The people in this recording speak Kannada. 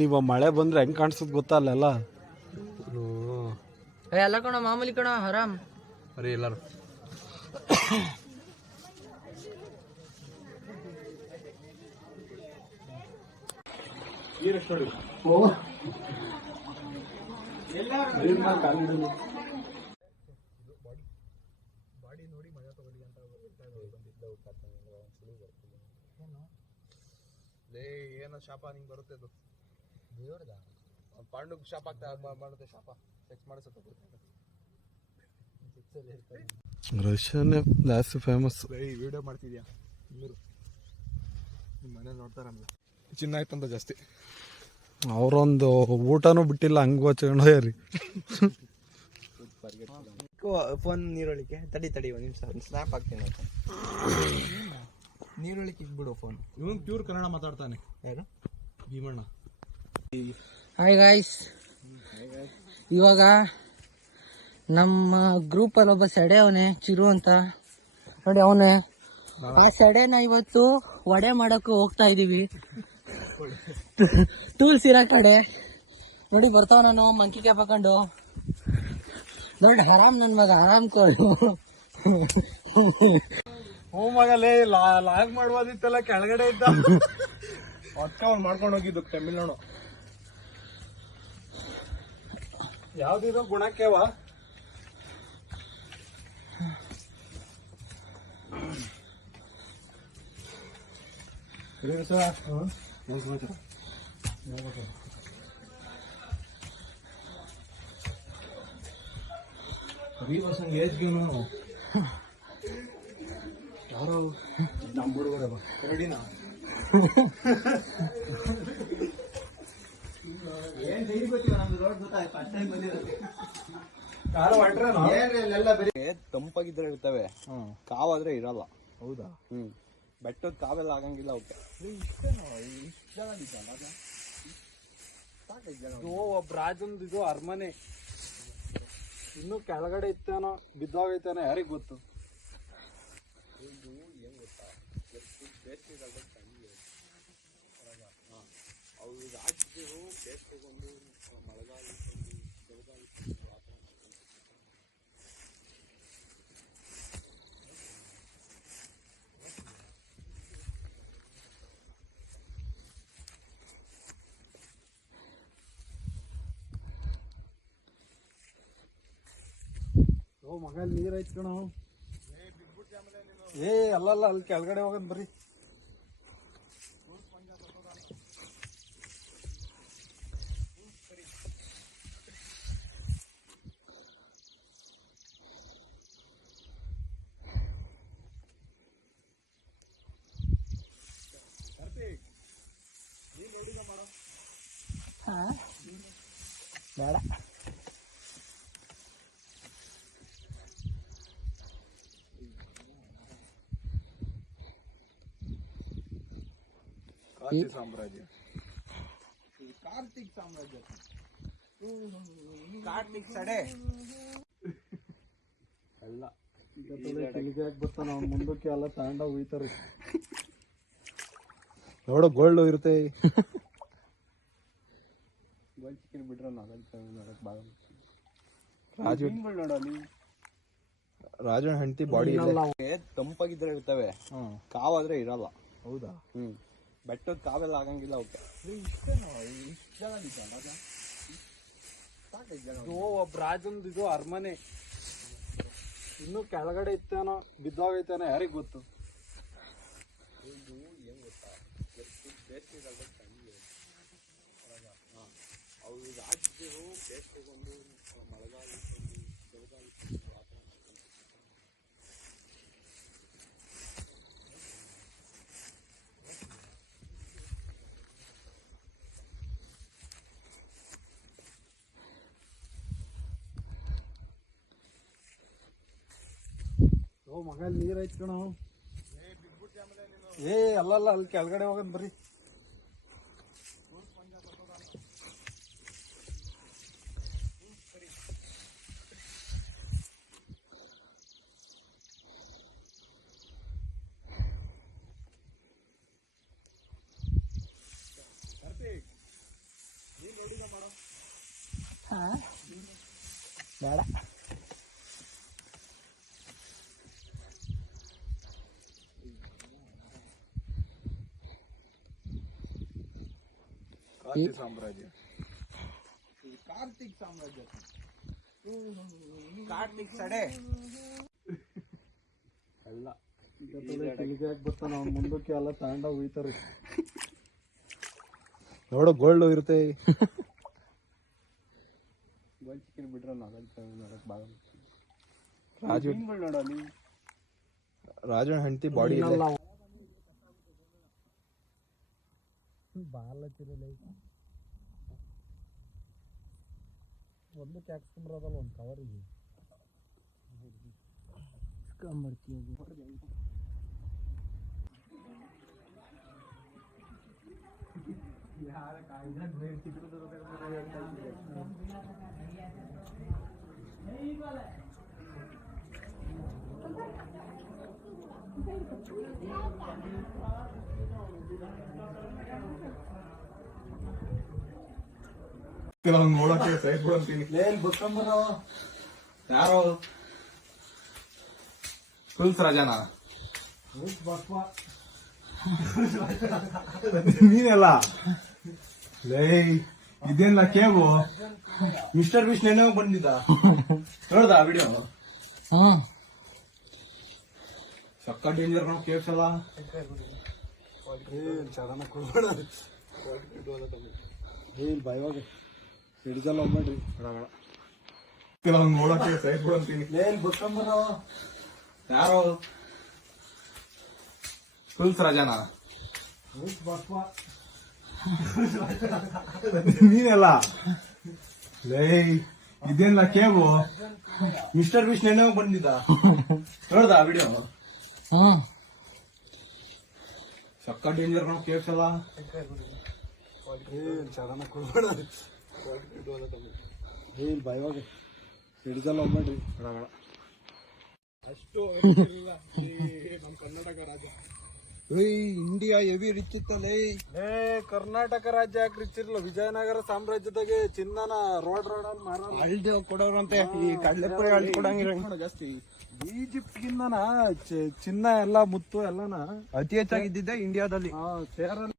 ನೀವು ಮಳೆ ಬಂದ್ರೆ ಹೆಂಗ್ ಕಾಣಿಸ್ತದ ಗೊತ್ತಾ ಅಲ್ಲೆಲ್ಲ. ಎಲ್ಲ ಕಣ ಮಾಮೂಲಿ ಕಣ ಆರಾಮ್ ಅರೆ ಎಲ್ಲಾರು ಬಾಡಿ ನೋಡಿ ಮಜಾ ತಗೊಳ್ಳಿ ಅಂತ ಏನೋ ಶಾಪ ನಿಂಗೆ ಬರುತ್ತೆ ಅದು ದೇವ್ರದ ಪಾಂಡುಗ್ ಶಾಪ ಆಗ್ತಾ ಮಾಡುತ್ತೆ ಶಾಪ ಸೆಕ್ಸ್ ಮಾಡಿಸುತ್ತೆ ರಷ್ಯನ್ ಜಾಸ್ತಿ ಫೇಮಸ್. ಈ ವಿಡಿಯೋ ಮಾಡ್ತಿದ್ಯಾ ನೀರು ನಿಮ್ಮ ಮನೇಲಿ ನೋಡ್ತಾರಲ್ಲ ಚಿನ್ನ ಆಯ್ತಂತ ಜಾಸ್ತಿ ಅವರೊಂದು ಊಟನೂ ಬಿಟ್ಟಿಲ್ಲ ಹಂಗೆ ಹಚ್ಕೊಂಡೋಯ್ರಿ. ಫೋನ್ ನೀರೊಳಿಕೆ ತಡಿ ಒಂದು ನಿಮಿಷ ಸ್ನ್ಯಾಪ್ ಹಾಕ್ತೀನಿ ಅಂತ ನೀರೊಳಿಕೆ ಇಕ್ಬಿಡು ಫೋನ್. ಇವನು ಪ್ಯೂರ್ ಕನ್ನಡ ಮಾತಾಡ್ತಾನೆ ಯಾರು ಭೀಮಣ್ಣ. ಹಾಯ್ ಗಾಯ್ಸ್, ಇವಾಗ ನಮ್ಮ ಗ್ರೂಪಲ್ಲಿ ಒಬ್ಬ ಸೆಡೆ ಅವನೇ ಚಿರು ಅಂತ ನೋಡಿ. ಅವನೇ ಆ ಸೆಡೆನ ಇವತ್ತು ವಡೆ ಮಾಡಕ್ಕೂ ಹೋಗ್ತಾ ಇದೀವಿ. ಟೂಲ್ಸ್ ಇರೋ ಕಡೆ ನೋಡಿ ಬರ್ತಾವ. ನಾನು ಮಂಕಿ ಕ್ಯಾಪ್ ಹಾಕೊಂಡು ನೋಡಿ ಆರಾಮ್ ನನ್ ಮಗ ಆರಾಮ್ ಕೊಡು. ಹ್ಞೂ ಮಗಲೇ ಲಾಗ್ ಮಾಡುವುದಿತ್ತಲ್ಲ ಕೆಳಗಡೆ ಇದ್ದ ಅಕ್ಕ ಅವ್ನು ಮಾಡ್ಕೊಂಡು ಹೋಗಿದ್ದು ತಮಿಳ್ನಾಡು. ಯಾವ್ದಿದು ಗುಣಕ್ಕೆವಾ ಏಜ್ಗೇನು ಯಾರೋ ನಮ್ಮ ಹುಡುಗರವ ರೆಡಿನಾ ತಂಪಾಗಿದ್ರೆ ಇರ್ತವೆ, ಕಾವಾದ್ರೆ ಇರಲ್ಲ. ಹೌದಾ? ಬೆಟ್ಟದ ಕಾವೆಲ್ಲ ಆಗಂಗಿಲ್ಲ ಅವಕ್ಕೆ. ಒಬ್ಬ ರಾಜಂದು ಇದು ಅರಮನೆ ಇನ್ನು ಕೆಳಗಡೆ ಇತ್ತೇನೋ ಬಿದ್ದೋಗೈತೇನೋ ಯಾರಿಗ್ ಗೊತ್ತು. ಅವ್ರು ರಾಜ್ಯರು ಬೇಸಿಗೆಗೊಂಡು ಮಳೆಗಾಲ ಚಳಿಗಾಲ ಮಗ ನೀರ್ ಐತ್ ಕಣ. ಅಲ್ಲಲ್ಲ ಅಲ್ಲಿ ಕೆಳಗಡೆ ಹೋಗೋದ್ ಬರ್ರಿ. ಬೇಡ ಸಾಮ್ರಾಜ್ಯ ಕಾರ್ತಿಕ್ ಸಾಮ್ರಾಜ್ಯ, ಕಾರ್ತಿಕ್ ಸಡೆ ಎಲ್ಲ ಬರ್ತಾನ ಅವ್ನ ಮುಂದಕ್ಕೆ ಎಲ್ಲ ತಗೊಂಡ ಹೋಯ್ತಾರೆ. ನೋಡೋ ಗೋಲ್ಡ್ ಇರುತ್ತೆ. ಗೋಲ್ಡ್ ಚಿಕನ್ ಬಿಟ್ರೆ ನೋಡಕ್ ಬಾಳ ರಾಜನ ಹೆಂಡತಿ ಬಾಡಿ ತಂಪಾಗಿದ್ರೆ ಇರ್ತವೆ, ಕಾವಾದ್ರೆ ಇರಲ್ಲ. ಹೌದಾ? ಬೆಟ್ಟದ ಕಾವೆಲ್ಲ ಆಗಂಗಿಲ್ಲ ಅವಕ್ಕೆ. ಒಬ್ಬ ರಾಜಂದು ಇದು ಅರಮನೆ ಇನ್ನು ಕೆಳಗಡೆ ಇತ್ತೇನೋ ಬಿದ್ದೋಗೈತೇನೋ ಯಾರಿಗ್ ಗೊತ್ತು. ಅವ್ರು ರಾಜ್ಯರು ಬೇಸಿಗೆಗೊಂಡು ಮಳೆಗಾಲ ಚಳಿಗಾಲ ಮಗ ನೀರ್ ಐತ್ ಕಣ. ಅಲ್ಲಲ್ಲ ಅಲ್ಲಿ ಕೆಳಗಡೆ ಹೋಗೋದ್ ಬರ್ರಿ. ಬೇಡ. ಸಾಮ್ರಾಜ್ಯ, ಕಾರ್ತಿಕ್ ಸಾಮ್ರಾಜ್ಯ, ಕಾರ್ತಿಕ್ ಸಡೆ ಅಲ್ಲ. ಬರ್ತಾನ ಅವ್ನ ಮುಂದಕ್ಕೆ ಎಲ್ಲ ತಾಂಡ ಹೋಯ್ತಾರೆ. ನೋಡು ಗೋಲ್ಡ್ ಇರುತ್ತೆ. ಚಿಕನ್ ಬಿಟ್ರೆ ನೋಡಕ್ ಬಾಳ ರಾಜು ನೋಡೋ ನೀವು ರಾಜನ ಹೆಂಡತಿ ಬಾಡಿ ಇಲ್ಲ. ಒಂದು ಹಾಕ್ಸ್ಕೊಂಡ್ರದಲ್ಲ ಒಂದು ಕವರಿಗೆ ನೋಡಕ್ಕೆ ಸೈಡ್ ಅಂತೀನಿ. ಯಾರು ಫುಲ್ಸ್ ರಾಜನ ನೀನೆಲ್ಲ ಲೇ ಇದೇನಿಲ್ಲ ಕೇವು ಮಿಸ್ಟರ್ ವಿಶ್ ನೆನೆ ಬಂದಿದ್ದ ನೋಡ್ದ ವಿಡಿಯೋ ಸಕ್ಕ ಡೇಂಜರ್ ನಾವು ಕೇವ್ಸ್ ಎಲ್ಲ ಬಾಯಿವಾಗ ಹಿಡಿದಲ್ಲ ಮಾಡ್ರಿ ನೋಡಕ್ಕೆ ಸೈಡ್ ಅಂತೀನಿ. ಯಾರು ಫುಲ್ಸ್ ರಾಜನ ನೀನೆಲ್ಲ ಲೇ ಇದೇನಿಲ್ಲ ಕೇವು ಮಿಸ್ಟರ್ ವಿಶ್ ನೆನೆ ಬಂದಿದ್ದ ನೋಡ್ದ ವಿಡಿಯೋ ಸಕ್ಕ ಡೇಂಜರ್ ನಾವು ಕೇವ್ಸ್ ಎಲ್ಲ ಬಾಯಿವಾಗ ಹಿಡಿದಲ್ಲ ಮಾಡ್ರಿ ಅಷ್ಟು ನಮ್ ಕರ್ನಾಟಕ ರಾಜ್ಯ. ಇಂಡಿಯಾ ಹೆವಿ ರಿಚ್ ಇತ್ತಲ್ಲೇ. ಕರ್ನಾಟಕ ರಾಜ್ಯ ಯಾಕೆ ರಿಚ್ ಇರಲ್ಲ? ವಿಜಯನಗರ ಸಾಮ್ರಾಜ್ಯದಾಗೆ ಚಿನ್ನನ ರೋಡ್ ಅಲ್ಲಿ ಮಾರ ಅಳ್ದು ಕೊಡೋರಂತೆ ಈ ಕಡ್ಲೆಪುರಿ ಅಳ್ದು ಕೊಡಂಗಿಲ್ಲ ಜಾಸ್ತಿ. ಈಜಿಪ್ಟ್ ಗಿನ್ನ ಚಿನ್ನ ಎಲ್ಲ ಮುತ್ತು ಎಲ್ಲನ ಅತಿ ಹೆಚ್ಚಾಗಿದ್ದಿದ್ದೆ ಇಂಡಿಯಾದಲ್ಲಿ. ಸೇರಲ್ಲಿ